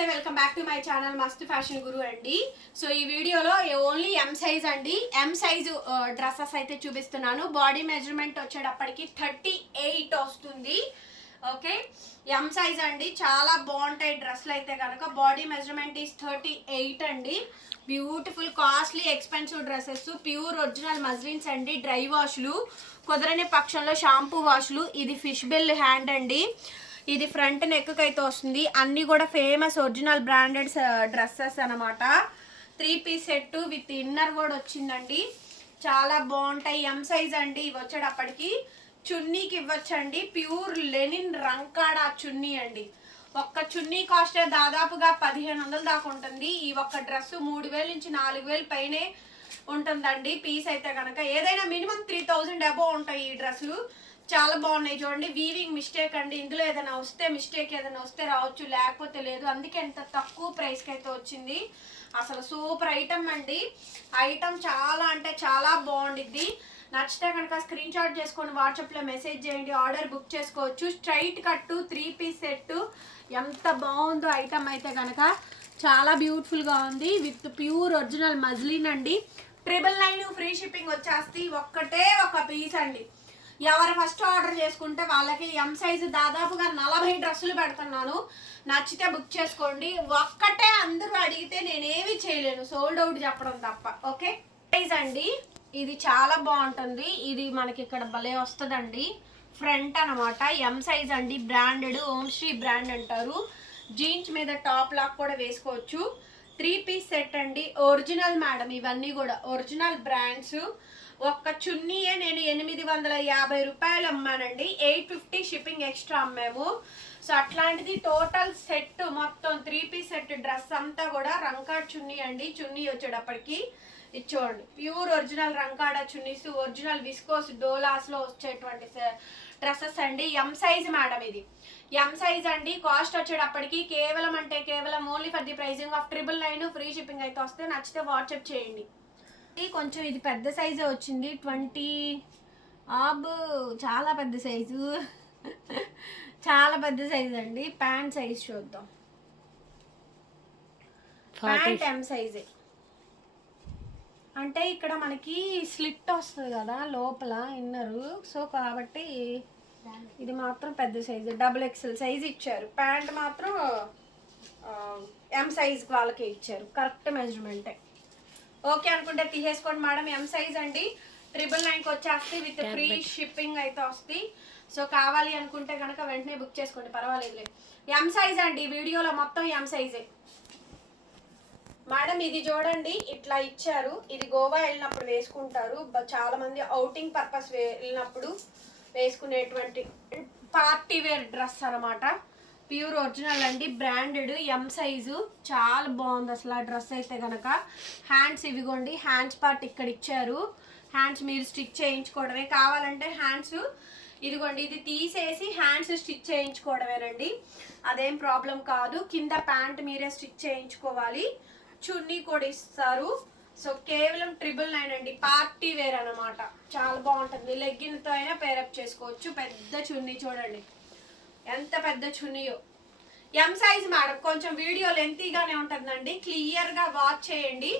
నమస్తే, welcome back to my channel మస్త్ fashion గురు అండి. సో ఈ వీడియోలో ఓన్లీ ఎం సైజ్ అండి, ఎం సైజు డ్రెస్సెస్ అయితే చూపిస్తున్నాను. బాడీ మెజర్మెంట్ వచ్చేటప్పటికి 38 వస్తుంది. ఓకే, ఎం సైజ్ అండి, చాలా బాగుంటాయి డ్రెస్సులు అయితే కనుక. బాడీ మెజర్మెంట్ ఈస్ 38 అండి. Beautiful costly expensive dresses, pure original muslins అండి. డ్రై వాష్లు, కుదరని పక్షంలో షాంపూ వాష్లు. ఇది ఫిష్ బిల్ హ్యాండ్ అండి. ఇది ఫ్రంట్ నెక్ అయితే వస్తుంది. అన్నీ కూడా ఫేమస్ ఒరిజినల్ బ్రాండెడ్ డ్రెస్సెస్ అనమాట. 3 పీస్ సెట్ విత్ ఇన్నర్ కూడా వచ్చిందండి. చాలా బాగుంటాయి. ఎం సైజ్ అండి. ఇవి వచ్చేటప్పటికి చున్నీకి ఇవ్వచ్చండి. ప్యూర్ లెనిన్ రంకాడా చున్నీ అండి. ఒక్క చున్నీ కాస్టే దాదాపుగా 1500 దాకా ఉంటుంది. ఈ ఒక్క డ్రెస్ 3000 నుంచి 4000 పైనే ఉంటుందండి పీస్ అయితే కనుక. ఏదైనా మినిమం 3000 అబోవ్ ఉంటాయి ఈ డ్రెస్సులు. చాలా బాగున్నాయి చూడండి. వీవింగ్ మిస్టేక్ అండి. ఇందులో ఏదైనా వస్తే మిస్టేక్ ఏదైనా వస్తే రావచ్చు, లేకపోతే లేదు. అందుకే ఎంత తక్కువ ప్రైస్కి అయితే వచ్చింది. అసలు సూపర్ ఐటమ్ అండి. ఐటమ్ చాలా అంటే చాలా బాగుండిద్ది. నచ్చితే కనుక స్క్రీన్ షాట్ చేసుకొని వాట్సాప్లో మెసేజ్ చేయండి, ఆర్డర్ బుక్ చేసుకోవచ్చు. స్ట్రైట్ కట్టు 3 పీస్ సెట్ ఎంత బాగుందో ఐటమ్ అయితే కనుక. చాలా బ్యూటిఫుల్గా ఉంది. విత్ ప్యూర్ ఒరిజినల్ మజ్లిన్ అండి. 999 ఫ్రీ షిప్పింగ్ వచ్చేస్తే ఒక్కటే ఒక పీస్ అండి. ఎవరు ఫస్ట్ ఆర్డర్ చేసుకుంటే వాళ్ళకి ఎం సైజు దాదాపుగా 40 డ్రెస్సులు పెడుతున్నాను. నచ్చితే బుక్ చేసుకోండి. ఒక్కటే అందరూ అడిగితే నేనేమి చేయలేను, సోల్డ్ అవుట్ చెప్పడం తప్ప. ఓకే, సైజ్ అండి. ఇది చాలా బాగుంటుంది. ఇది మనకి ఇక్కడ భలే వస్తుందండి. ఫ్రంట్ అనమాట. ఎం సైజ్ అండి. బ్రాండెడ్, ఓంశ్రీ బ్రాండ్ అంటారు. జీన్స్ మీద టాప్ లాక్ కూడా వేసుకోవచ్చు. 3 పీస్ సెట్ అండి. ఒరిజినల్ మేడం, ఇవన్నీ కూడా ఒరిజినల్ బ్రాండ్స్. ఒక్క చున్నీయే నేను 850 రూపాయలు అమ్మానండి. 850 షిప్పింగ్ ఎక్స్ట్రా అమ్మాము. సో అట్లాంటిది టోటల్ సెట్ మొత్తం 3 పీస్ సెట్ డ్రెస్ అంతా కూడా రంకాడ్ చున్నీ అండి. చున్నీ వచ్చేటప్పటికి ఇచ్చోండి ప్యూర్ ఒరిజినల్ రంకాడా చున్నీస్, ఒరిజినల్ విస్కోస్ డోలాస్లో వచ్చేటువంటి డ్రెస్సెస్ అండి. ఎం సైజ్ మేడం ఇది. ఎం సైజ్ అండి. కాస్ట్ వచ్చేటప్పటికి కేవలం అంటే కేవలం only for the pricing of 999 free shipping అయితే వస్తే. నచ్చితే వాట్సాప్ చేయండి. కొంచెం ఇది పెద్ద సైజే వచ్చింది. 20 చాలా పెద్ద సైజు. చాలా పెద్ద సైజు అండి. ప్యాంట్ సైజ్ చూద్దాం. ప్యాంట్ ఎం సైజే. అంటే ఇక్కడ మనకి స్లిట్ వస్తుంది కదా లోపల ఇన్నరు. సో కాబట్టి ఇది మాత్రం పెద్ద సైజు, XXL సైజ్ ఇచ్చారు. ప్యాంట్ మాత్రం ఎం సైజ్ వాళ్ళకి ఇచ్చారు. కరెక్ట్ మెజర్మెంటే. ఓకే అనుకుంటే తీసేసుకోండి మేడం. ఎం సైజ్ అండి. 999 వచ్చేస్తే విత్ ఫ్రీ షిప్పింగ్ అయితే వస్తుంది. సో కావాలి అనుకుంటే కనుక వెంటనే బుక్ చేసుకోండి, పర్వాలేదు. ఎం సైజ్ అండి. వీడియోలో మొత్తం ఎం సైజే మేడం. ఇది చూడండి, ఇట్లా ఇచ్చారు. ఇది గోవా వెళ్ళినప్పుడు వేసుకుంటారు చాలా మంది. అవుటింగ్ పర్పస్ వెళ్ళినప్పుడు వేసుకునేటువంటి పార్టీ వేర్ డ్రెస్ అనమాట. ప్యూర్ ఒరిజినల్ అండి. Branded M size. చాలా బాగుంది అసలు ఆ డ్రెస్ అయితే కనుక. హ్యాండ్స్ ఇవిగోండి. హ్యాండ్స్ పార్ట్ ఇక్కడ ఇచ్చారు. హ్యాండ్స్ మీరు స్టిచ్ చేయించుకోవడమే. కావాలంటే హ్యాండ్స్ ఇదిగోండి, ఇది తీసేసి హ్యాండ్స్ స్టిచ్ చేయించుకోవడమేనండి. అదేం ప్రాబ్లం కాదు. కింద ప్యాంట్ మీరే స్టిచ్ చేయించుకోవాలి. చున్నీ కూడా ఇస్తారు. సో కేవలం 999 అండి. పార్టీ వేర్ అనమాట. చాలా బాగుంటుంది. లెగ్గిన్తో అయినా పేరప్ చేసుకోవచ్చు. పెద్ద చున్నీ చూడండి ఎంత పెద్ద చున్నీయో. M size madam. కొంచెం వీడియో లెంతీగానే ఉంటుందండి. క్లియర్గా వాచ్ చేయండి.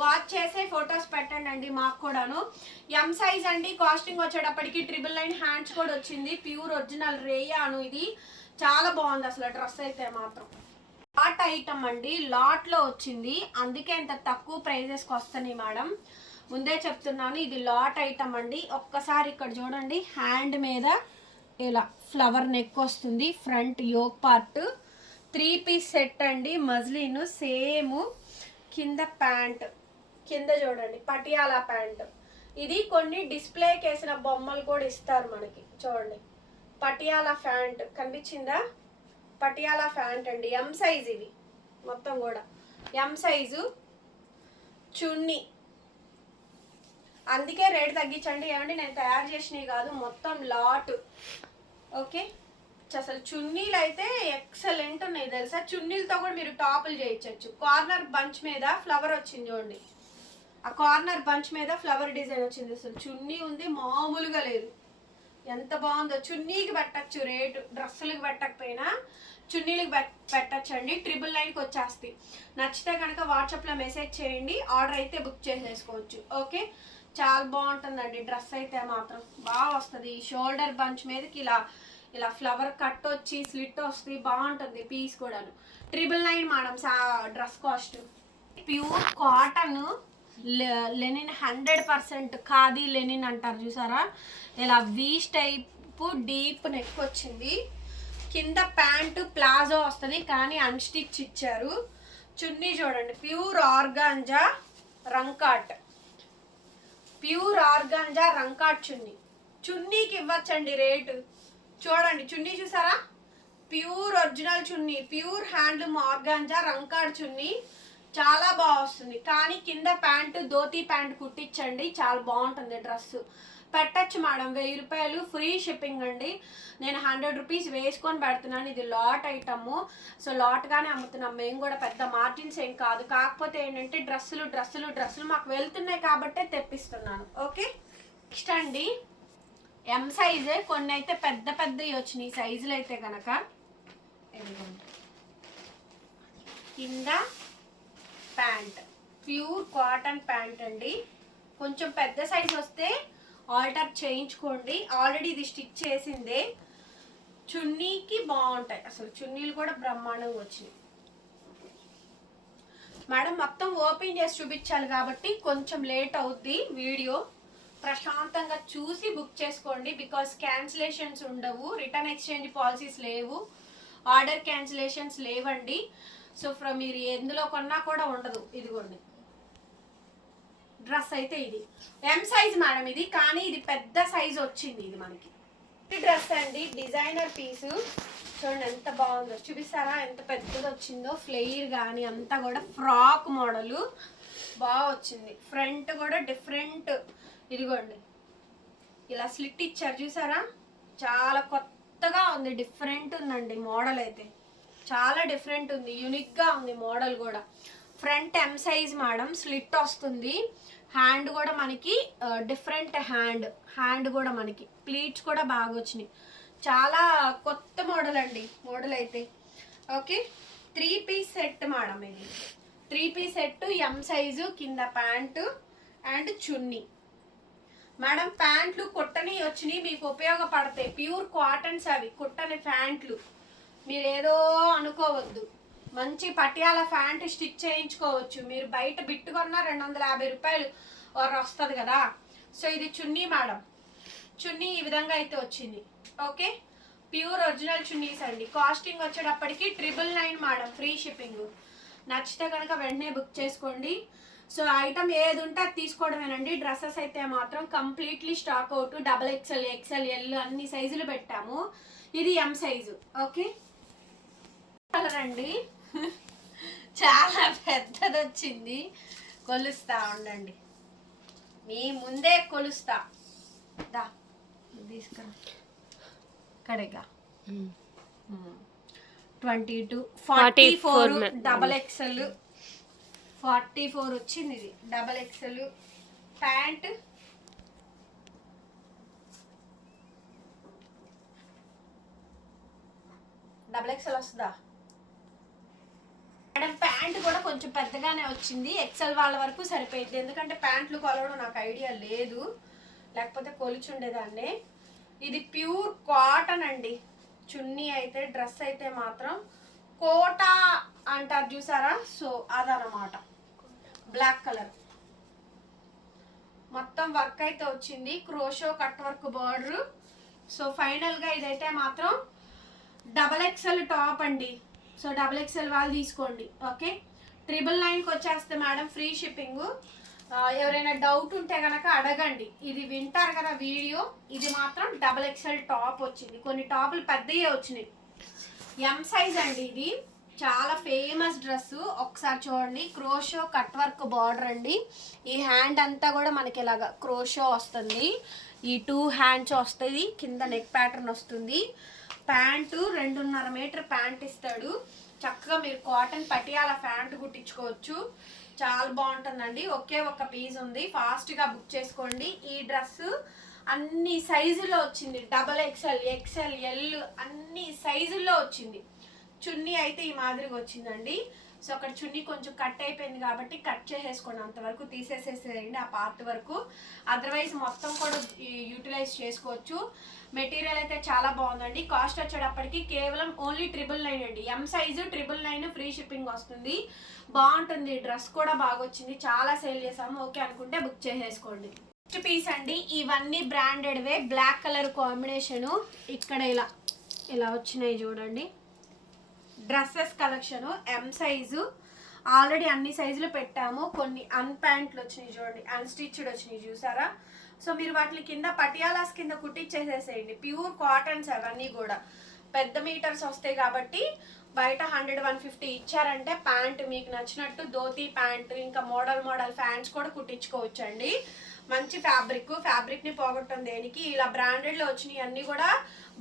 వాచ్ చేసే ఫొటోస్ పెట్టండి అండి మాకు కూడాను. ఎం సైజ్ అండి. కాస్టింగ్ వచ్చేటప్పటికి 999 హ్యాండ్స్ కూడా వచ్చింది. Pure original రేయాను. ఇది చాలా బాగుంది అసలు డ్రెస్ అయితే మాత్రం. లాట్ ఐటమ్ అండి. లాట్లో వచ్చింది, అందుకే ఇంత తక్కువ ప్రైజెస్కి వస్తున్నాయి మేడం. ముందే చెప్తున్నాను, ఇది లాట్ ఐటమ్ అండి. ఒక్కసారి ఇక్కడ చూడండి. హ్యాండ్ మీద ఇలా ఫ్లవర్ నెక్ వస్తుంది. Front yoke part. 3 piece set అండి. Muslin same. కింద ప్యాంట్, కింద చూడండి పటియాలా ప్యాంట్. ఇది కొన్ని డిస్ప్లేకి వేసిన బొమ్మలు కూడా ఇస్తారు మనకి. చూడండి పటియాలా ప్యాంట్ కనిపించిందా? పటియాలా ప్యాంట్ అండి. ఎం సైజ్ ఇది మొత్తం కూడా. ఎం సైజు చున్నీ. అందుకే రేట్ తగ్గించండి. ఏమండి నేను తయారు చేసినవి కాదు, మొత్తం లాట్. ఓకే, అసలు చున్నీలు అయితే ఎక్సలెంట్ ఉన్నాయి తెలుసా. చున్నీలతో కూడా మీరు టాపులు చేయించవచ్చు. కార్నర్ బంచ్ మీద ఫ్లవర్ వచ్చింది చూడండి. ఆ కార్నర్ బంచ్ మీద ఫ్లవర్ డిజైన్ వచ్చింది. అసలు చున్నీ ఉంది, మామూలుగా లేదు. ఎంత బాగుందో. చున్నీకి పెట్టచ్చు రేటు, డ్రెస్సులకి పెట్టకపోయినా చున్నీలకు పెట్టచ్చండి. 999కి వచ్చేస్తాయి. నచ్చితే కనుక వాట్సాప్లో మెసేజ్ చేయండి, ఆర్డర్ అయితే బుక్ చేసేసుకోవచ్చు. ఓకే, చాలా బాగుంటుందండి డ్రెస్ అయితే మాత్రం బాగా వస్తుంది. షోల్డర్ బంచ్ మీదకి ఇలా ఇలా ఫ్లవర్ కట్ వచ్చి స్లిట్ వస్తుంది, బాగుంటుంది. పీస్ కూడాను 999 madam dress cost. Pure cotton linen 100% khadi linen అంటారు చూసారా, ఇలా వీస్ టైపు డీప్ నెక్ వచ్చింది. కింద ప్యాంటు ప్లాజో వస్తుంది కానీ అన్స్టిచ్ ఇచ్చారు. చున్నీ చూడండి, ప్యూర్ ఆర్గాంజా రంకాట్, ప్యూర్ ఆర్గాంజా రంకాట్ చున్నీ. చున్నీకి ఇవ్వచ్చండి రేటు. చూడండి చున్నీ చూసారా, ప్యూర్ ఒరిజినల్ చున్నీ, ప్యూర్ హ్యాండ్లూమ్ ఆర్గాంజా రంకాట్ చున్నీ, చాలా బాగా వస్తుంది. కానీ కింద ప్యాంటు ధోతీ ప్యాంట్ కుట్టించండి, చాలా బాగుంటుంది డ్రెస్. పెట్టచ్చు మేడం, 1000 రూపాయలు ఫ్రీ షిప్పింగ్ అండి. నేను 100 రూపీస్ వేసుకొని పెడుతున్నాను. ఇది లాట్ ఐటము, సో లాట్గానే అమ్ముతున్నాం మేము కూడా, పెద్ద మార్జిన్స్ ఏం కాదు. కాకపోతే ఏంటంటే డ్రెస్సులు మాకు వెళ్తున్నాయి కాబట్టే తెప్పిస్తున్నాను. ఓకే, నెక్స్ట్ అండి ఎం సైజే, కొన్ని అయితే పెద్దవి వచ్చినాయి సైజులు అయితే కనుక. కింద ప్యాంట్ ప్యూర్ కాటన్ ప్యాంట్ అండి. కొంచెం పెద్ద సైజ్ వస్తే ఆల్టర్ చేయించుకోండి, ఆల్రెడీ ఇది స్టిచ్ చేసిందే. చున్నీకి బాగుంటాయి, అసలు చున్నీలు కూడా బ్రహ్మాండంగా వచ్చినాయి మేడం. మొత్తం ఓపెన్ చేసి చూపించాలి కాబట్టి కొంచెం లేట్ అవుద్ది వీడియో. ప్రశాంతంగా చూసి బుక్ చేసుకోండి, బికాస్ క్యాన్సిలేషన్స్ ఉండవు, రిటర్న్ ఎక్స్చేంజ్ పాలసీస్ లేవు, ఆర్డర్ క్యాన్సిలేషన్స్ లేవండి. సో మీరు ఎందులో కొన్నా కూడా ఉండదు. ఇదిగోండి డ్రెస్ అయితే ఇది ఎం సైజ్ మేడం ఇది, కానీ ఇది పెద్ద సైజ్ వచ్చింది. ఇది మనకి డ్రెస్ అండి, డిజైనర్ పీసు. చూడండి ఎంత బాగుందో, చూపిస్తారా ఎంత పెద్దది వచ్చిందో. ఫ్లేర్ కానీ అంతా కూడా ఫ్రాక్ మోడలు బాగా వచ్చింది. ఫ్రంట్ కూడా డిఫరెంట్, ఇదిగోండి ఇలా స్లిట్ ఇచ్చారు చూసారా, చాలా కొత్తగా ఉంది, డిఫరెంట్ ఉందండి మోడల్ అయితే, చాలా డిఫరెంట్ ఉంది, యూనిక్గా ఉంది మోడల్ కూడా. ఫ్రంట్ ఎం సైజ్ మేడం, స్లిట్ వస్తుంది. హ్యాండ్ కూడా మనకి డిఫరెంట్ హ్యాండ్ కూడా మనకి ప్లీట్స్ కూడా బాగా వచ్చినాయి. చాలా కొత్త మోడల్ అండి మోడల్ అయితే. ఓకే, 3 పీస్ సెట్ మేడం ఇది. 3 పీస్ సెట్ ఎం సైజు, కింద ప్యాంటు అండ్ చున్నీ మేడం. ప్యాంట్లు కుట్టని వచ్చినాయి, మీకు ఉపయోగపడతాయి. ప్యూర్ కాటన్స్ అవి, కుట్టని ప్యాంట్లు. మీరు ఏదో అనుకోవద్దు, మంచి పటియాల ప్యాంట్ స్టిచ్ చేయించుకోవచ్చు. మీరు బయట బిట్టుకున్నా 250 రూపాయలు వస్తుంది కదా. సో ఇది చున్నీ మేడం, చున్నీ ఈ విధంగా అయితే వచ్చింది. ఓకే, ప్యూర్ ఒరిజినల్ చున్నీస్ అండి. కాస్టింగ్ వచ్చేటప్పటికి 999 మేడం, ఫ్రీ షిప్పింగ్. నచ్చితే కనుక వెంటనే బుక్ చేసుకోండి. సో ఐటమ్ ఏది ఉంటే అది తీసుకోవడమేనండి. డ్రెస్సెస్ అయితే మాత్రం completely stock out. XXL, XL, L అన్ని సైజులు పెట్టాము. ఇది ఎం సైజు. ఓకే, కలర్ అండి చాలా పెద్దది వచ్చింది. కొలుస్తా ఉండండి, మీ ముందే కొలుస్తా. దా తీసుకురా కడగా 22, 44, XXL, 44 వచ్చింది. ఇది XXL ప్యాంట్, XXL వస్తుందా మేడం? ప్యాంట్ కూడా కొంచెం పెద్దగానే వచ్చింది. XL వాళ్ళ వరకు సరిపోయింది, ఎందుకంటే ప్యాంట్లు కొలవడం నాకు ఐడియా లేదు, లేకపోతే కొలుచుండేదాన్ని. ఇది ప్యూర్ కాటన్ అండి చున్నీ అయితే. డ్రెస్ అయితే మాత్రం కోటా అంటారు చూసారా, సో అదనమాట. బ్లాక్ కలర్ మొత్తం వర్క్ అయితే వచ్చింది, crochet cut work border. So ఫైనల్గా ఇదైతే మాత్రం XXL టాప్ అండి. సో XXL వాళ్ళు తీసుకోండి. ఓకే, 999కి వచ్చేస్తే మేడం, ఫ్రీ షిప్పింగ్. ఎవరైనా డౌట్ ఉంటే కనుక అడగండి. ఇది వింటారు కదా వీడియో. ఇది మాత్రం XXL టాప్ వచ్చింది. కొన్ని టాపులు పెద్దయే వచ్చినాయి. ఎం సైజ్ అండి ఇది, చాలా ఫేమస్ డ్రెస్. ఒకసారి చూడండి, క్రోషో కట్ వర్క్ బార్డర్ అండి. ఈ హ్యాండ్ అంతా కూడా మనకి ఇలాగా క్రోషో వస్తుంది, ఈ 2 హ్యాండ్స్ వస్తుంది, కింద నెక్ ప్యాటర్న్ వస్తుంది. ప్యాంటు 2.5 మీటర్ ప్యాంట్ ఇస్తాడు. చక్కగా మీరు కాటన్ పటియాల ప్యాంట్ కుట్టించుకోవచ్చు, చాలా బాగుంటుందండి. ఒకే ఒక పీస్ ఉంది, ఫాస్ట్గా బుక్ చేసుకోండి. ఈ డ్రెస్ అన్ని సైజుల్లో వచ్చింది, XXL, XL, L అన్ని సైజుల్లో వచ్చింది. చున్నీ అయితే ఈ మాదిరిగా వచ్చిందండి. సో అక్కడ చున్నీ కొంచెం కట్ అయిపోయింది కాబట్టి కట్ చేసేసుకోండి, అంతవరకు తీసేసేసేయండి ఆ పార్ట్ వరకు. అదర్వైజ్ మొత్తం కూడా యూటిలైజ్ చేసుకోవచ్చు. మెటీరియల్ అయితే చాలా బాగుందండి. కాస్ట్ వచ్చేటప్పటికి కేవలం ఓన్లీ 999 అండి. ఎం సైజు 999, ఫ్రీ షిప్పింగ్ వస్తుంది. బాగుంటుంది. డ్రెస్ కూడా బాగా వచ్చింది, చాలా సేల్ చేసాము. ఓకే అనుకుంటే బుక్ చేసేసుకోండి. నెక్స్ట్ పీస్ అండి, ఇవన్నీ బ్రాండెడ్వే, బ్లాక్ కలర్ కాంబినేషను. ఇక్కడ ఇలా వచ్చినాయి చూడండి. Dresses collection M size. Already అన్ని సైజులు పెట్టాము. కొన్ని ప్యాంట్లు వచ్చినాయి చూడండి, అన్స్టిచ్డ్ వచ్చినాయి చూసారా. సో మీరు వాటి కింద పటియాలాస్ కింద కుట్టించేసేసేయండి. ప్యూర్ కాటన్స్ అవన్నీ కూడా. పెద్ద మీటర్స్ వస్తాయి కాబట్టి బయట 100-150 ఇచ్చారంటే ప్యాంట్ మీకు నచ్చినట్టు ధోతీ ప్యాంట్, ఇంకా మోడల్ ప్యాంట్స్ కూడా కుట్టించుకోవచ్చండి. మంచి ఫ్యాబ్రిక్ని పోగొట్టడం దేనికి. ఇలా బ్రాండెడ్లో వచ్చినాయి అన్నీ కూడా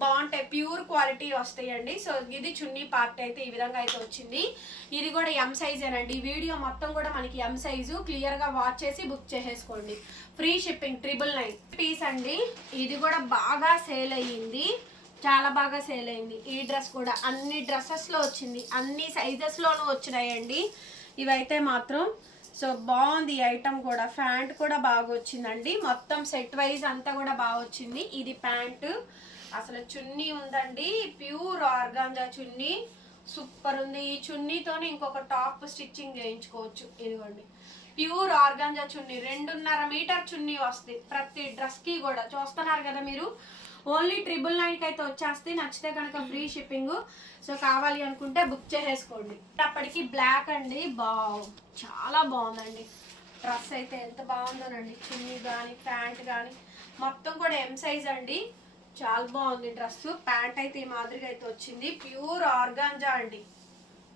బాగుంటాయి, ప్యూర్ క్వాలిటీ వస్తాయండి. సో ఇది చున్నీ పార్ట్ అయితే ఈ విధంగా అయితే వచ్చింది. ఇది కూడా ఎం సైజేనండి. ఈ వీడియో మొత్తం కూడా మనకి ఎం సైజు. క్లియర్గా వాచ్ చేసి బుక్ చేసేసుకోండి. ఫ్రీ షిప్పింగ్ 999 పీస్ అండి. ఇది కూడా బాగా సేల్ అయ్యింది, చాలా బాగా సేల్ అయింది. ఈ డ్రెస్ కూడా అన్ని డ్రెస్సెస్లో వచ్చింది, అన్ని సైజెస్లోనూ వచ్చినాయండి ఇవైతే మాత్రం. సో బాగుంది ఐటమ్ కూడా. ప్యాంట్ కూడా బాగా వచ్చిందండి. మొత్తం సెట్ వైజ్ అంతా కూడా బాగా వచ్చింది. ఇది ప్యాంటు. అసలు చున్నీ ఉందండి, ప్యూర్ ఆర్గాంజా చున్నీ, సూపర్ ఉంది. ఈ చున్నీతోనే ఇంకొక టాప్ స్టిచ్చింగ్ చేయించుకోవచ్చు. ఇదిగోండి, ప్యూర్ ఆర్గాంజా చున్నీ. 2.5 మీటర్ చున్నీ వస్తుంది ప్రతి డ్రెస్కి కూడా. చూస్తున్నారు కదా మీరు. ఓన్లీ 999 అయితే వచ్చేస్తే. నచ్చితే కనుక ఫ్రీ షిప్పింగ్. సో కావాలి అనుకుంటే బుక్ చేసేసుకోండి. అప్పటికి బ్లాక్ అండి, చాలా బాగుందండి డ్రెస్ అయితే. ఎంత బాగుందోనండి. చున్నీ కానీ ప్యాంట్ కానీ మొత్తం కూడా ఎం సైజ్ అండి. చాలా బాగుంది డ్రెస్. ప్యాంట్ అయితే ఈ మాదిరిగా అయితే వచ్చింది. ప్యూర్ ఆర్గాంజా అండి,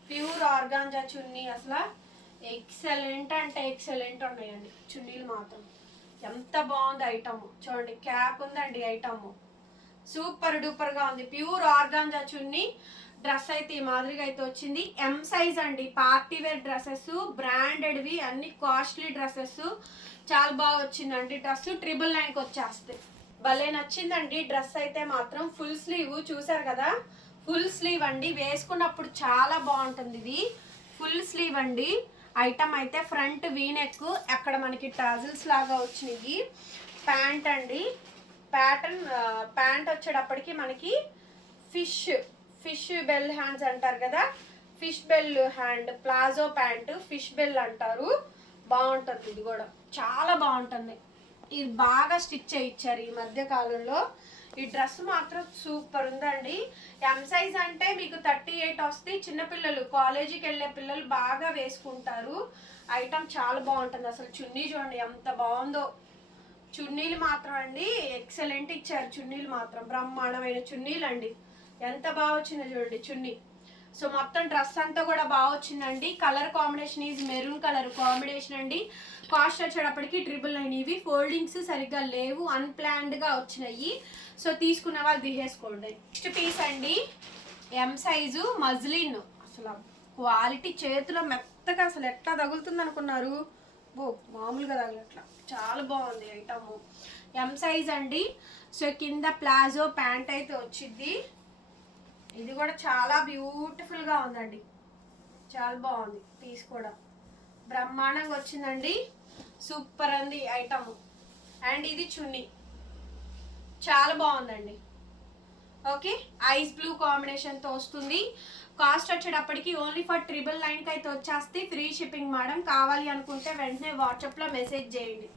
ప్యూర్ ఆర్గాంజా చున్నీ. అసలు ఎక్సలెంట్ అంటే ఎక్సలెంట్ ఉన్నాయండి చున్నీలు మాత్రం. ఎంత బాగుంది ఐటమ్ చూడండి. క్యాప్ ఉందండి ఐటమ్, సూపర్ డూపర్ గా ఉంది. ప్యూర్ ఆర్గాంజా చున్నీ. డ్రెస్ అయితే ఈ మాదిరిగా అయితే వచ్చింది. ఎం సైజ్ అండి. పార్టీ వేర్ డ్రెస్సెస్, బ్రాండెడ్వి, అన్ని కాస్ట్లీ డ్రెస్సెస్. చాలా బాగా వచ్చిందండి డ్రెస్. 999కి వచ్చేస్తాయి. భలే నచ్చిందండి డ్రెస్ అయితే మాత్రం. ఫుల్ స్లీవ్ చూసారు కదా, ఫుల్ స్లీవ్ అండి. వేసుకున్నప్పుడు చాలా బాగుంటుంది. ఇది ఫుల్ స్లీవ్ అండి ఐటమ్ అయితే. ఫ్రంట్ వీనెక్, అక్కడ మనకి టాజిల్స్ లాగా వచ్చినాయి. ప్యాంట్ అండి, ప్యాంట్ వచ్చేటప్పటికి మనకి ఫిష్ బెల్ హ్యాండ్స్ అంటారు కదా, fish bell hand palazzo pant, fish bell అంటారు. బాగుంటుంది ఇది కూడా, చాలా బాగుంటుంది. ఇది బాగా స్టిచ్ చేయించారు ఈ మధ్య కాలంలో. ఈ డ్రెస్ మాత్రం సూపర్ ఉందండి. ఎం సైజ్ అంటే మీకు 38 వస్తాయి. చిన్నపిల్లలు, కాలేజీకి వెళ్ళే పిల్లలు బాగా వేసుకుంటారు. ఐటమ్ చాలా బాగుంటుంది. అసలు చున్నీ చూడండి ఎంత బాగుందో. చున్నీలు మాత్రం అండి ఎక్సలెంట్ ఇచ్చారు. చున్నీలు మాత్రం బ్రహ్మాండమైన చున్నీలు అండి. ఎంత బాగా వచ్చిందో చూడండి చున్నీ. సో మొత్తం డ్రెస్ అంతా కూడా బాగా వచ్చిందండి. Colour combination is maroon colour combination అండి. కాస్ట్ వచ్చేటప్పటికి 999. ఇవి ఫోల్డింగ్స్ సరిగ్గా లేవు, అన్ప్లాన్డ్గా వచ్చినాయి. సో తీసుకున్న వాళ్ళు తీసేసుకోండి. నెక్స్ట్ పీస్ అండి, ఎం సైజు మజ్లిన్. అసలు క్వాలిటీ చేతిలో మెత్తగా అసలు ఎట్లా తగులుతుంది అనుకున్నారు, మామూలుగా తగలట్లా. చాలా బాగుంది ఐటమ్. ఎం సైజ్ అండి. సో కింద ప్లాజో ప్యాంట్ అయితే వచ్చింది. ఇది కూడా చాలా బ్యూటిఫుల్గా ఉందండి, చాలా బాగుంది. పీస్ కూడా బ్రహ్మాండంగా వచ్చిందండి. సూపర్ ఉంది ఐటమ్. అండ్ ఇది చున్నీ చాలా బాగుందండి. ఓకే, ఐస్ బ్లూ కాంబినేషన్తో వస్తుంది. కాస్ట్ వచ్చేటప్పటికి ఓన్లీ ఫర్ 999కి అయితే వచ్చేస్తే. Free shipping madam. కావాలి అనుకుంటే వెంటనే వాట్సాప్లో మెసేజ్ చేయండి.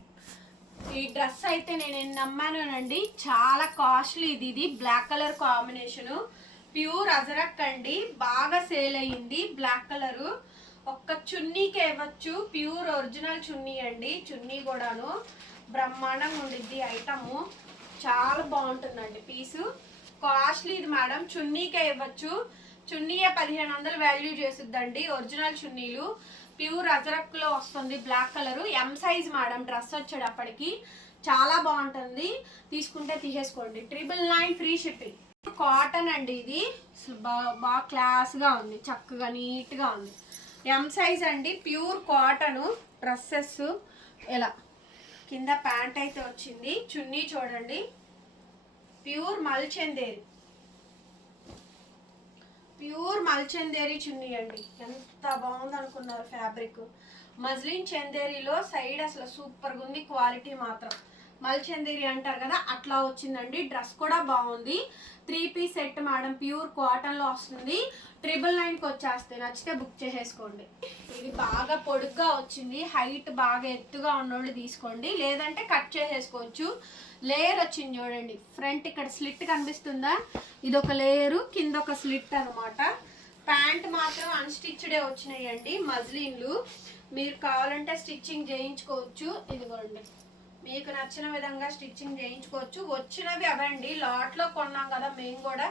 ఈ డ్రెస్ అయితే నేను నమ్మానండి, చాలా కాస్ట్లీ. ఇది black colour combination, pure ajrak అండి. బాగా సేల్ అయ్యింది బ్లాక్ కలరు. ఒక్క చున్నీకే ఇవ్వచ్చు, ప్యూర్ ఒరిజినల్ చున్నీ అండి. చున్నీ కూడాను బ్రహ్మాండంగా ఉండిద్ది ఐటము. చాలా బాగుంటుందండి పీసు. కాస్ట్లీ ఇది మేడం, చున్నీకే ఇవ్వచ్చు. చున్నీయే 1500 వాల్యూ చేసిద్దండి. ఒరిజినల్ చున్నీలు, ప్యూర్ అజరక్లో వస్తుంది black colour. M size madam dress వచ్చేటప్పటికి. చాలా బాగుంటుంది, తీసుకుంటే తీసేసుకోండి. 999 ఫ్రీ షిప్పింగ్. కాటన్ అండి ఇది. బాగా క్లాస్గా ఉంది, చక్కగా నీట్గా ఉంది. ఎం సైజ్ అండి, ప్యూర్ కాటను డ్రెస్సెస్. ఇలా కింద ప్యాంట్ అయితే వచ్చింది. చున్నీ చూడండి, ప్యూర్ మల్చందేరి. ప్యూర్ మల్చందేరి చున్నీ అండి. ఎంత బాగుంది అనుకున్నారు ఫ్యాబ్రిక్. మజ్లిన్ చందేరిలో సైడ్ అసలు సూపర్గా ఉంది, క్వాలిటీ మాత్రం మల్చందేరి అంటారు కదా అట్లా వచ్చిందండి. డ్రెస్ కూడా బాగుంది. 3 పీస్ సెట్ మేడం, ప్యూర్ కాటన్లో వస్తుంది. 999కి వచ్చేస్తే నచ్చితే బుక్ చేసేసుకోండి. ఇది బాగా పొడుగ్గా వచ్చింది, హైట్ బాగా ఎత్తుగా ఉన్నోళ్ళు తీసుకోండి, లేదంటే కట్ చేసేసుకోవచ్చు. లేయర్ వచ్చింది చూడండి, ఫ్రంట్ ఇక్కడ స్లిట్ కనిపిస్తుందా, ఇది ఒక లేయరు, కింద ఒక స్లిట్ అనమాట. ప్యాంట్ మాత్రం అన్స్టిచ్డే వచ్చినాయండి మజ్లిన్లు. మీరు కావాలంటే స్టిచ్చింగ్ చేయించుకోవచ్చు. ఇదిగోండి, మీకు నచ్చిన విధంగా స్టిచ్చింగ్ చేయించుకోవచ్చు. వచ్చినవి అవండి, లాట్లో కొన్నాం కదా మేము కూడా,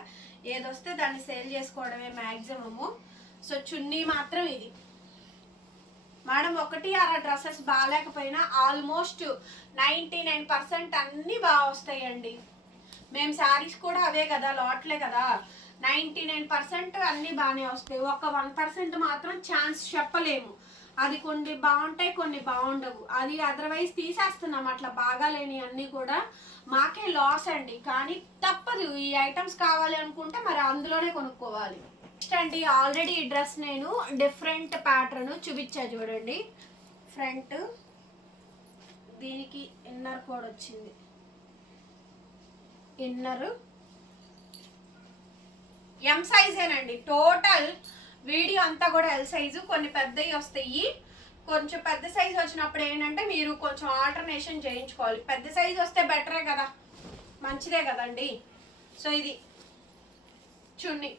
ఏదొస్తే దాన్ని సేల్ చేసుకోవడమే మ్యాక్సిమము. సో చున్నీ మాత్రం ఇది మేడం. 1-6 డ్రెస్సెస్ బాగాలేకపోయినా ఆల్మోస్ట్ 99% అన్నీ బాగా వస్తాయండి. మేము శారీస్ కూడా అవే కదా, లాట్లే కదా, 99% అన్నీ బాగానే వస్తాయి. ఒక 1% మాత్రం ఛాన్స్ చెప్పలేము, అది కొన్ని బాగుంటాయి కొన్ని బాగుండవు, అది అదర్వైజ్ తీసేస్తున్నాం అట్లా బాగాలేని అన్నీ కూడా. మాకే లాస్ అండి, కానీ తప్పదు. ఈ ఐటమ్స్ కావాలి అనుకుంటే మరి అందులోనే కొనుక్కోవాలి. నెక్స్ట్ అండి, ఆల్రెడీ ఈ డ్రెస్ నేను డిఫరెంట్ ప్యాటర్న్ చూపించా చూడండి. ఫ్రంట్ దీనికి ఇన్నర్ కూడా వచ్చింది, ఇన్నర్ ఎం సైజేనండి. టోటల్ వీడియో అంతా కూడా ఎల్ సైజు, కొన్ని పెద్దవి వస్తాయి. కొంచెం పెద్ద సైజు వచ్చినప్పుడు ఏంటంటే మీరు కొంచెం ఆల్టర్నేషన్ చేయించుకోవాలి. పెద్ద సైజు వస్తే బెటరే కదా, మంచిదే కదండి. సో ఇది చున్నీ.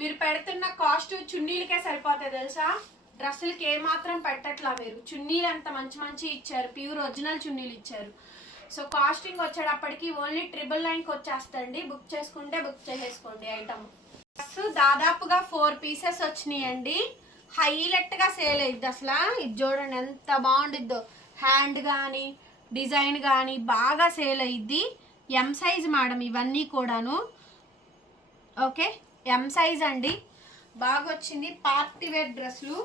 మీరు పెడుతున్న కాస్ట్ చున్నీలకే సరిపోతాయి తెలుసా, డ్రెస్సులకి ఏమాత్రం పెట్టట్లా మీరు. చున్నీలు అంత మంచి మంచి ఇచ్చారు, ప్యూర్ ఒరిజినల్ చున్నీలు ఇచ్చారు. సో కాస్టింగ్ వచ్చేటప్పటికి ఓన్లీ 999కి వచ్చేస్తండి. బుక్ చేసుకుంటే బుక్ చేసేసుకోండి ఐటమ్. దాదాపుగా 4 పీసెస్ వచ్చినాయండి. హైలైట్గా సేల్ అయ్యిద్ది అసలు. ఇది చూడండి ఎంత బాగుండిద్దో, హ్యాండ్ కానీ డిజైన్ కానీ బాగా సేల్ అయ్యిద్ది. ఎం సైజ్ మేడం ఇవన్నీ కూడాను. ఓకే, ఎం సైజ్ అండి, బాగా వచ్చింది. పార్టీ వేర్ డ్రెస్సులు,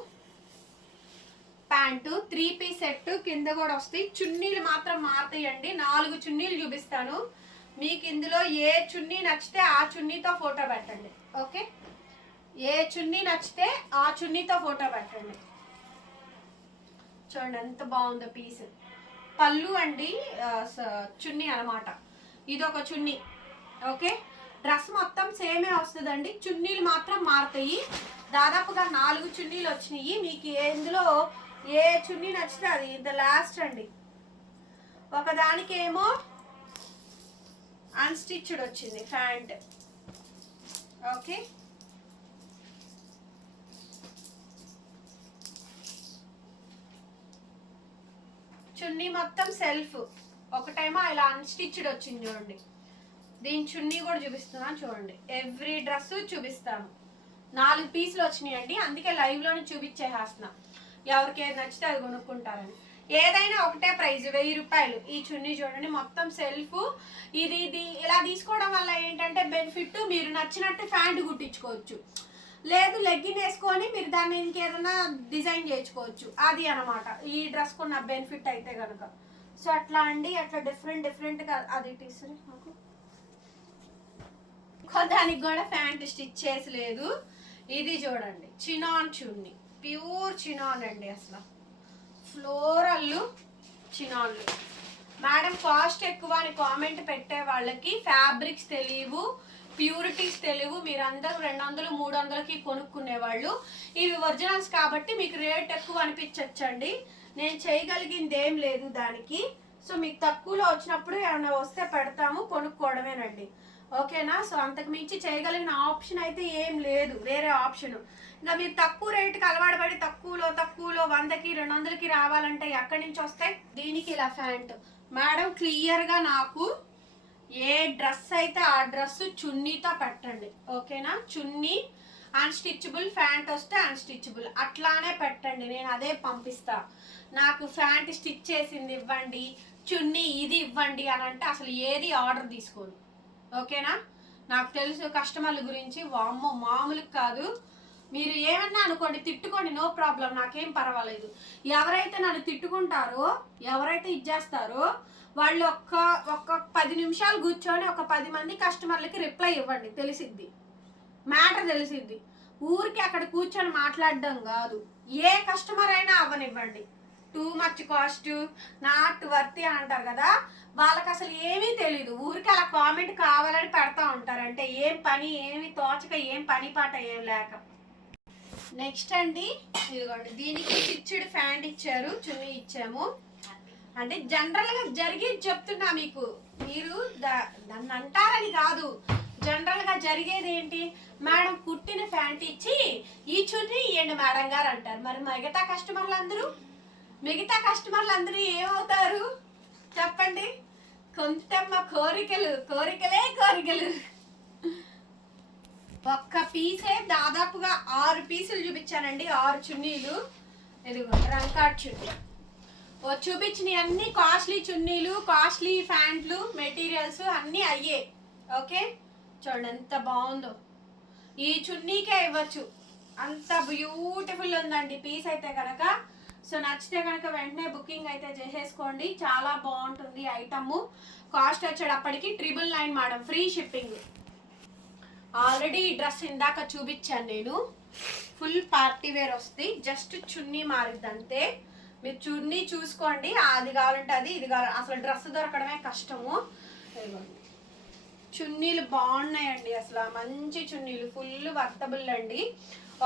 ప్యాంటు 3 పీస్ సెట్ కింద కూడా వస్తాయి. చున్నీలు మాత్రం మారుతాయండి. 4 చున్నీలు చూపిస్తాను మీకు. ఇందులో ఏ చున్నీ నచ్చితే ఆ చున్నీతో ఫోటో పెట్టండి. ఓకే, ఏ చున్నీ నచ్చితే ఆ చున్నీతో ఫోటో పెట్టండి. చూడండి ఎంత బాగుందో పీస్. పళ్ళు అండి, చున్నీ అనమాట. ఇది ఒక చున్నీ. ఓకే, డ్రెస్ మొత్తం సేమే వస్తుందండి, చున్నీలు మాత్రం మారుతాయి. దాదాపుగా 4 చున్నీలు వచ్చినాయి. మీకు ఇందులో ఏ చున్నీ నచ్చితే అది. ఇది లాస్ట్ అండి. ఒకదానికేమో అన్స్టిచ్డ్ వచ్చింది ప్యాంట్. ఓకే, చున్నీ మొత్తం సెల్ఫ్, ఒకటేమో ఇలా అన్స్టిచ్డ్ వచ్చింది చూడండి. దీని చున్నీ కూడా చూపిస్తున్నాను చూడండి. ఎవ్రీ డ్రెస్ చూపిస్తాను. 4 పీసులు వచ్చినాయండి, అందుకే లైవ్లోనే చూపించేసేస్తున్నా. ఎవరికి ఏది నచ్చితే అది కొనుక్కుంటారని. ఏదైనా ఒకటే ప్రైస్, 1000 రూపాయలు. ఈ చున్నీ చూడండి మొత్తం సెల్ఫ్. ఇది ఇలా తీసుకోవడం వల్ల ఏంటంటే బెనిఫిట్, మీరు నచ్చినట్టు ప్యాంట్ కుట్టించుకోవచ్చు, లేదు లెగ్గిన్ వేసుకొని మీరు దాన్ని ఇంకేదైనా డిజైన్ చేయించుకోవచ్చు. అది అనమాట ఈ డ్రెస్ కొన్న బెనిఫిట్ అయితే కనుక. సో అట్లా అండి, అట్లా డిఫరెంట్గా అది తీసి నాకు దానికి కూడా ప్యాంట్ స్టిచ్ చేసి లేదు. ఇది చూడండి చినాన్ చున్నీ, ప్యూర్ చినాన్ అండి. అసలు ఫ్లోరల్ చినాన్లు. మేడం కాస్ట్ ఎక్కువ అని కామెంట్ పెట్టే వాళ్ళకి ఫ్యాబ్రిక్స్ తెలియవు, ప్యూరిటీస్ తెలియవు. మీరందరూ 200 300కి కొనుక్కునేవాళ్ళు. ఇవి ఒరిజినల్స్ కాబట్టి మీకు రేట్ ఎక్కువ అనిపించచ్చండి. నేను చేయగలిగింది ఏం లేదు దానికి. సో మీకు తక్కువలో వచ్చినప్పుడు ఏమైనా వస్తే పెడతాము, కొనుక్కోవడమేనండి. ఓకేనా. సో అంతకు మించి చేయగలిగిన ఆప్షన్ అయితే ఏం లేదు, వేరే ఆప్షన్. ఇంకా మీరు తక్కువ రేటుకి అలవాటు పడి తక్కువలో 100కి 200కి రావాలంటే ఎక్కడి నుంచి వస్తాయి. దీనికి ఇలా ప్యాంట్ మేడం క్లియర్గా నాకు ఏ డ్రెస్ అయితే ఆ డ్రెస్ చున్నీతో పెట్టండి. ఓకేనా, చున్నీ అన్స్టిచబుల్, ప్యాంట్ వస్తే అన్స్టిచబుల్ అట్లానే పెట్టండి, నేను అదే పంపిస్తా. నాకు ప్యాంట్ స్టిచ్ చేసింది ఇవ్వండి, చున్నీ ఇది ఇవ్వండి అని అంటే అసలు ఏది ఆర్డర్ తీసుకోను. ఓకేనా, నాకు తెలుసు కస్టమర్ల గురించి, వామ్మో మామూలు కాదు. మీరు ఏమన్నా అనుకోండి, తిట్టుకోండి, నో ప్రాబ్లం, నాకేం పర్వాలేదు. ఎవరైతే నన్ను తిట్టుకుంటారో, ఎవరైతే ఇచ్చేస్తారో వాళ్ళు ఒక్క 10 నిమిషాలు కూర్చొని ఒక 10 మంది కస్టమర్లకి రిప్లై ఇవ్వండి, తెలిసిద్ది, మ్యాటర్ తెలిసిద్ది. ఊరికి అక్కడ కూర్చొని మాట్లాడడం కాదు, ఏ కస్టమర్ అయినా అవ్వనివ్వండి, టూ మచ్ కాస్ట్, నాట్ వర్తి అని అంటారు కదా, వాళ్ళకి అసలు ఏమీ తెలీదు, ఊరికి అలా కామెంట్ కావాలని పెడతా ఉంటారు. అంటే ఏం పని ఏమి తోచక, ఏం పని పాట ఏం లేక. నెక్స్ట్ అండి, ఇదిగోండి, దీనికి స్టిచ్డ్ ఫ్యాంట్ ఇచ్చారు, చున్నీ ఇచ్చాము. అంటే జనరల్గా జరిగేది చెప్తున్నా మీకు, మీరు దాన్ని అంటారని కాదు, జనరల్గా జరిగేది ఏంటి, మేడం కుట్టిన ప్యాంట్ ఇచ్చి ఈ చున్నీ ఇవ్వండి మేడం గారు అంటారు. మరి మిగతా కస్టమర్లు అందరూ ఏమవుతారు చెప్పండి? కొంతమ్మ కోరికలే. ఒక్క పీసే దాదాపుగా 6 పీసులు చూపించానండి, 6 చున్నీలు. ఇదిగో రంకాట్ చున్నీ. చూపించిన అన్ని కాస్ట్లీ చున్నీలు, కాస్ట్లీ ప్యాంట్లు, మెటీరియల్స్ అన్నీ అయ్యే. ఓకే, చూడండి ఎంత బాగుందో. ఈ చున్నీకే ఇవ్వచ్చు, అంత బ్యూటిఫుల్ ఉందండి పీస్ అయితే కనుక. సో నచ్చితే కనుక వెంటనే బుకింగ్ అయితే చేసేసుకోండి, చాలా బాగుంటుంది ఐటమ్. కాస్ట్ వచ్చేటప్పటికి 999 మేడం, ఫ్రీ షిప్పింగ్. ఆల్రెడీ ఈ డ్రెస్ ఇందాక చూపించాను నేను, ఫుల్ పార్టీ వేర్ వస్తుంది, జస్ట్ చున్నీ మారిద్ది అంతే. మీరు చున్నీ చూసుకోండి, అది కావాలంటే అది, ఇది కావాలి, అసలు డ్రెస్ దొరకడమే కష్టము. చున్నీలు బాగున్నాయండి, అసలు మంచి చున్నీలు, ఫుల్ వర్తబుల్ అండి.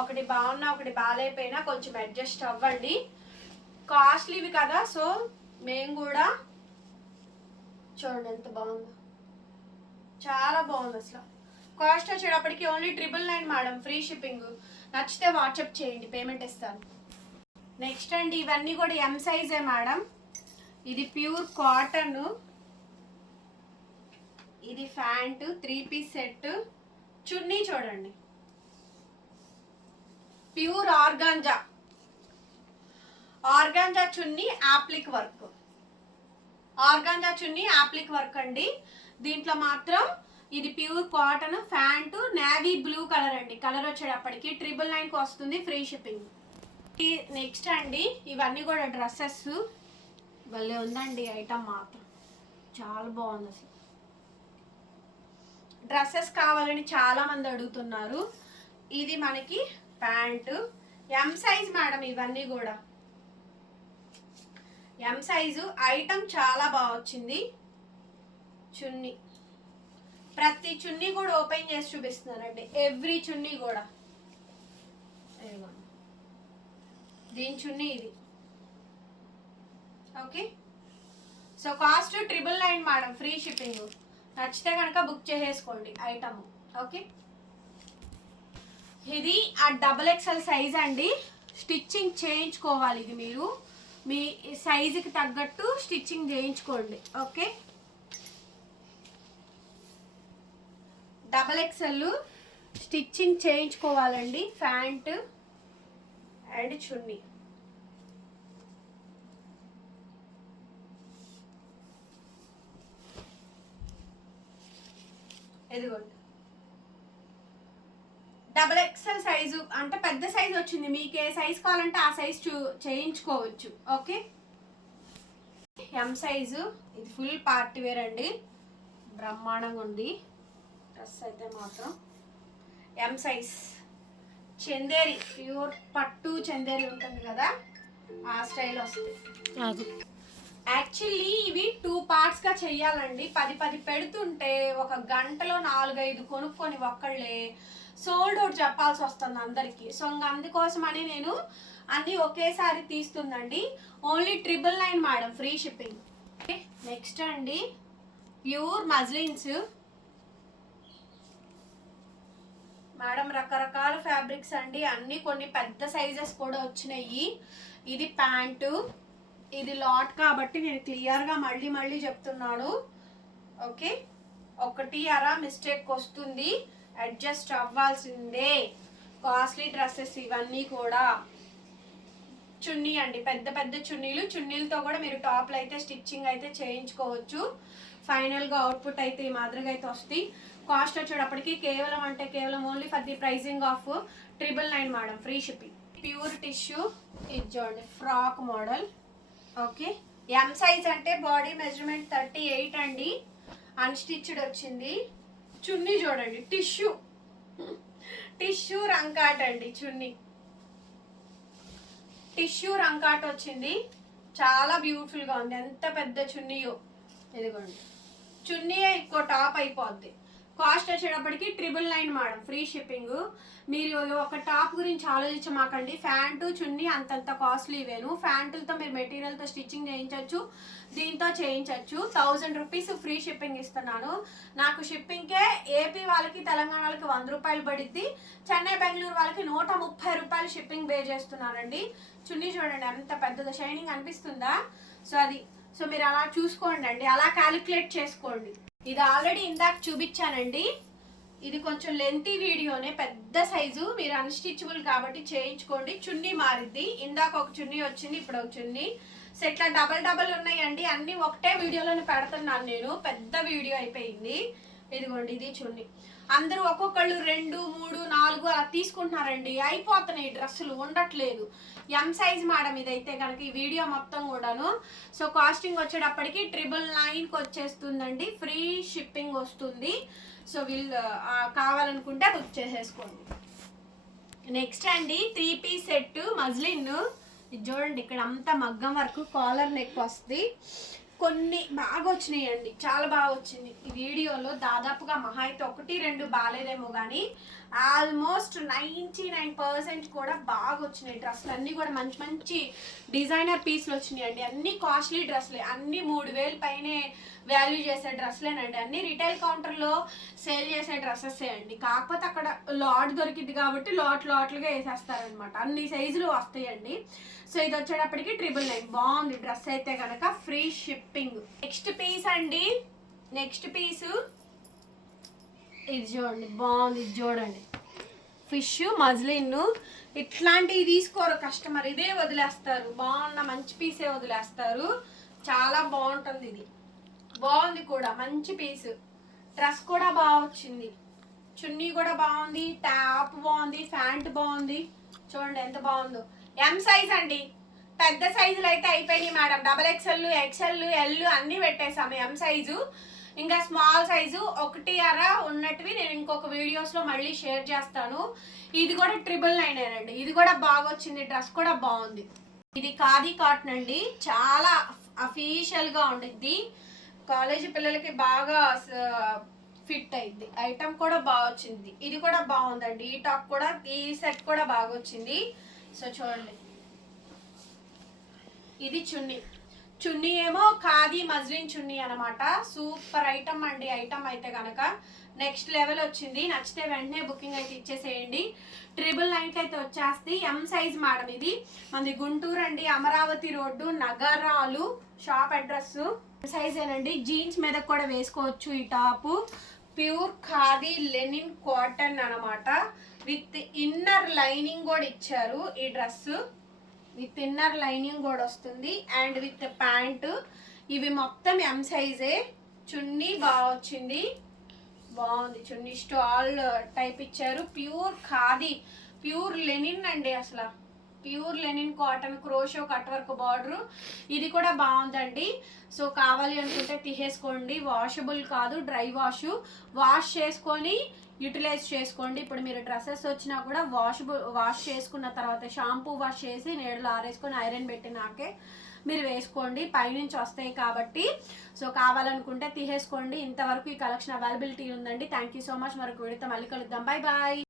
ఒకటి బాగున్నా ఒకటి బాగాలేకపోయినా కొంచెం అడ్జస్ట్ అవ్వండి. కాస్ట్లీవి కదా, సో మేము కూడా చూడండి ఎంత బాగుందో, చాలా బాగుంది అసలు. కాస్ట్ వచ్చేటప్పటికి ఓన్లీ 999 మేడం, ఫ్రీ షిప్పింగ్. నచ్చితే వాట్సాప్ చేయండి, పేమెంట్ ఇస్తాను. నెక్స్ట్ అండి, ఇవన్నీ కూడా ఎం సైజే మేడం. ఇది ప్యూర్ కాటన్, ఇది ప్యాంటు 3 పీస్ సెట్. చున్నీ చూడండి, ప్యూర్ ఆర్గాంజా చున్నీ, యాప్లిక్ వర్క్. ఆర్గాంజా చున్నీ యాప్లిక్ వర్క్ అండి. దీంట్లో మాత్రం ఇది pure cotton, pant navy blue colour అండి. కలర్ వచ్చేటప్పటికి 999కి వస్తుంది, ఫ్రీ షిప్పింగ్. నెక్స్ట్ అండి, ఇవన్నీ కూడా డ్రెస్సెస్. భలే ఉందండి ఐటమ్ మాత్రం, చాలా బాగుంది అసలు. డ్రెస్సెస్ కావాలని చాలా మంది అడుగుతున్నారు. ఇది మనకి ప్యాంటు, ఎం సైజ్ మేడం. ఇవన్నీ కూడా ఎం సైజు ఐటమ్, చాలా బాగా వచ్చింది. చున్నీ, ప్రతి చున్నీ కూడా ఓపెన్ చేసి చూపిస్తున్నానండి, ఎవ్రీ చున్నీ కూడా. దీని చున్నీ ఇది. Okay, so cost 999 madam, free shipping. నచ్చితే కనుక బుక్ చేసేసుకోండి ఐటమ్. ఓకే, ఇది ఆ XXL సైజ్ అండి. స్టిచ్చింగ్ చేయించుకోవాలి, ఇది మీరు మీ సైజుకి తగ్గట్టు స్టిచ్చింగ్ చేయించుకోండి. ఓకే, XXL స్టిచ్చింగ్ చేయించుకోవాలండి, ప్యాంట్ అండ్ చున్నీ. ఇదిగోండి, XXL సైజు అంటే పెద్ద సైజు వచ్చింది, మీకు ఏ సైజ్ కావాలంటే ఆ సైజ్ చేయించుకోవచ్చు. ఓకే, ఎం సైజు, ఇది ఫుల్ పార్టీ వేర్ అండి, బ్రహ్మాండంగా ఉంది డ్రెస్ అయితే మాత్రం. ఎం సైజ్ చందేరి, ప్యూర్ పట్టు చందేరి ఉంటుంది కదా, ఆ స్టైల్ వస్తుంది. యాక్చువల్లీ ఇవి 2 పార్ట్స్గా చెయ్యాలండి. 10 పెడుతుంటే ఒక గంటలో 4-5 కొనుక్కొని ఒక్కళ్ళే సోల్డ్ అవుట్ చెప్పాల్సి వస్తుంది అందరికీ. సో అందుకోసమని నేను అన్నీ ఒకేసారి తీస్తుందండి. Only 999 madam, free shipping. Next అండి, ప్యూర్ మజ్లిన్స్ మేడం, రకరకాల ఫ్యాబ్రిక్స్ అండి, అన్నీ కొన్ని పెద్ద సైజెస్ కూడా వచ్చినాయి. ఇది ప్యాంటు, ఇది లాట్ కాబట్టి నేను క్లియర్గా మళ్ళీ చెప్తున్నాను. ఓకే, ఒకటి అరా మిస్టేక్ వస్తుంది, అడ్జస్ట్ అవ్వాల్సిందే. కాస్ట్లీ డ్రెస్సెస్ ఇవన్నీ కూడా. చున్నీ అండి, పెద్ద చున్నీలు, చున్నీలతో కూడా మీరు టాప్లు అయితే స్టిచ్చింగ్ అయితే చేయించుకోవచ్చు. ఫైనల్గా అవుట్పుట్ అయితే ఈ మాదిరిగా అయితే వస్తుంది. కాస్ట్ వచ్చేటప్పటికి కేవలం only for the pricing of 999 madam, free shipping. Pure tissue, ఇది చూడండి frock model. Okay, M size అంటే బాడీ మెజర్మెంట్ 38 అండి, అన్స్టిచ్డ్ వచ్చింది. చున్నీ చూడండి, టిష్యూ రంకాట్ అండి చున్నీ, టిష్యూ రంకాట్ వచ్చింది, చాలా బ్యూటిఫుల్ గా ఉంది. ఎంత పెద్ద చున్నీయో, ఇదిగోండి చున్నీయే ఎక్కువ టాప్ అయిపోద్ది. కాస్ట్ వచ్చేటప్పటికి 999 మేడం, ఫ్రీ షిప్పింగ్. మీరు ఒక టాప్ గురించి ఆలోచించమాకండి, ప్యాంటు చున్నీ అంతంత కాస్ట్లీ వేను. ప్యాంటులతో మీరు మెటీరియల్తో స్టిచ్చింగ్ చేయించవచ్చు, దీంతో చేయించవచ్చు. 1000 రూపీస్ ఫ్రీ షిప్పింగ్ ఇస్తున్నాను. నాకు షిప్పింగ్కే ఏపీ వాళ్ళకి తెలంగాణ వాళ్ళకి 100 రూపాయలు పడిద్ది, చెన్నై బెంగళూరు వాళ్ళకి 130 రూపాయలు షిప్పింగ్ పే చేస్తున్నానండి. చున్నీ చూడండి ఎంత పెద్దదో, షైనింగ్ అనిపిస్తుందా? సో మీరు అలా చూసుకోండి అండి, అలా క్యాలిక్యులేట్ చేసుకోండి. ఇది ఆల్రెడీ ఇందాక చూపించానండి, ఇది కొంచెం లెంతీ వీడియోనే, పెద్ద సైజు. మీరు అన్స్టిచబుల్ కాబట్టి చేయించుకోండి. చున్నీ మారిద్ది, ఇందాక ఒక చున్నీ వచ్చింది, ఇప్పుడు ఒక చున్నీ. సో ఇట్లా డబల్ ఉన్నాయండి, అన్ని ఒకటే వీడియోలోనే పెడుతున్నాను నేను, పెద్ద వీడియో అయిపోయింది. ఇదిగోండి ఇది చున్నీ. అందరూ ఒక్కొక్కళ్ళు 2, 3, 4 అలా తీసుకుంటున్నారండి, అయిపోతున్నాయి డ్రెస్సులు, ఉండట్లేదు. ఎం సైజ్ మేడం ఇదైతే కనుక, ఈ వీడియో మొత్తం కూడాను. సో కాస్టింగ్ వచ్చేటప్పటికి 999కి వచ్చేస్తుందండి, ఫ్రీ షిప్పింగ్ వస్తుంది. సో వీళ్ళు కావాలనుకుంటే బుక్ చేసేసుకోండి. నెక్స్ట్ అండి 3 పీస్ సెట్ మజ్లిన్. ఇది చూడండి, ఇక్కడ అంతా మగ్గం వరకు కాలర్ నెక్ వస్తుంది. కొన్ని బాగా వచ్చినాయండి, చాలా బాగా వచ్చింది. ఈ వీడియోలో దాదాపుగా మహా అయితే 1, 2 బాగాలేదేమో కానీ ఆల్మోస్ట్ 99% కూడా బాగా వచ్చినాయి. డ్రెస్సులు అన్నీ కూడా మంచి మంచి డిజైనర్ పీస్లు వచ్చినాయండి. అన్ని కాస్ట్లీ డ్రెస్సులే, అన్ని 3000 పైనే వాల్యూ చేసే డ్రెస్సులేనండి. అన్ని రిటైల్ కౌంటర్లో సేల్ చేసే డ్రెస్సెసే అండి. కాకపోతే అక్కడ లాట్ దొరికింది కాబట్టి లాట్లుగా వేసేస్తారనమాట, అన్ని సైజులు వస్తాయండి. సో ఇది వచ్చేటప్పటికి 999. బాగుంది డ్రెస్ అయితే కనుక, ఫ్రీ షిప్పింగ్. నెక్స్ట్ పీస్ అండి, నెక్స్ట్ పీసు ఇది చూడండి, బాగుంది. ఇది చూడండి, ఫిష్ మజ్లిన్. ఇట్లాంటివి తీసుకోరు కస్టమర్, ఇదే వదిలేస్తారు. బాగున్న మంచి పీసే వదిలేస్తారు, చాలా బాగుంటుంది. ఇది బాగుంది కూడా, మంచి పీస్. డ్రెస్ కూడా బాగా వచ్చింది, చున్నీ కూడా బాగుంది, టాప్ బాగుంది, ప్యాంట్ బాగుంది. చూడండి ఎంత బాగుందో. ఎం సైజ్ అండి, పెద్ద సైజులు అయితే అయిపోయినాయి మేడం. XXL, XL, L అన్నీ పెట్టేసాము. ఎం సైజు ఇంకా స్మాల్ సైజు 1 ఉన్నట్టువి నేను ఇంకొక వీడియోస్లో మళ్ళీ షేర్ చేస్తాను. ఇది కూడా 999 అండి, ఇది కూడా బాగా వచ్చింది, డ్రెస్ కూడా బాగుంది. ఇది ఖాదీ కాటన్ అండి, చాలా అఫీషియల్గా ఉండిద్ది, కాలేజీ పిల్లలకి బాగా ఫిట్ అయింది. ఐటమ్ కూడా బాగా వచ్చింది, ఇది కూడా బాగుందండి. ఈ టాప్ కూడా, ఈ సెట్ కూడా బాగా వచ్చింది. సో చూడండి, ఇది చున్నీ ఏమో ఖాదీ మజ్లిన్ చున్నీ అనమాట. సూపర్ ఐటమ్ అండి, ఐటమ్ అయితే కనుక నెక్స్ట్ లెవెల్ వచ్చింది. నచ్చితే వెంటనే బుకింగ్ అయితే ఇచ్చేసేయండి. 999 అయితే వచ్చేస్తే. ఎం సైజ్ మేడం, ఇది మనది గుంటూరు అండి, అమరావతి రోడ్డు, నగరాలు, షాప్ అడ్రస్. సైజేనండి, జీన్స్ మీద కూడా వేసుకోవచ్చు. ఈ top pure khadi linen cotton అనమాట, విత్ ఇన్నర్ లైనింగ్ కూడా ఇచ్చారు. ఈ డ్రెస్ విత్ ఇన్నర్ లైనింగ్ కూడా వస్తుంది, అండ్ విత్ ప్యాంటు. ఇవి మొత్తం ఎం సైజే. చున్నీ బాగా వచ్చింది, బాగుంది. చున్నీ స్టాల్ టైప్ ఇచ్చారు. ప్యూర్ ఖాదీ, ప్యూర్ లెనిన్ అండి, అసలు pure linen cotton, crochet cut work border. ఇది కూడా బాగుందండి. సో కావాలి అనుకుంటే తీసేసుకోండి, వాషబుల్ కాదు, డ్రై వాష్ చేసుకొని యూటిలైజ్ చేసుకోండి. ఇప్పుడు మీరు డ్రెస్సెస్ వచ్చినా కూడా వాష్ చేసుకున్న తర్వాత షాంపూ వాష్ చేసి నీడలో ఆరేసుకొని ఐరన్ పెట్టినాకే మీరు వేసుకోండి, పైనుంచి వస్తాయి కాబట్టి. సో కావాలనుకుంటే తీసేసుకోండి. ఇంతవరకు ఈ కలెక్షన్ అవైలబిలిటీ ఉందండి. Thank you so much. మరొక వీడియోతో మళ్ళీ కలుద్దాం. Bye bye.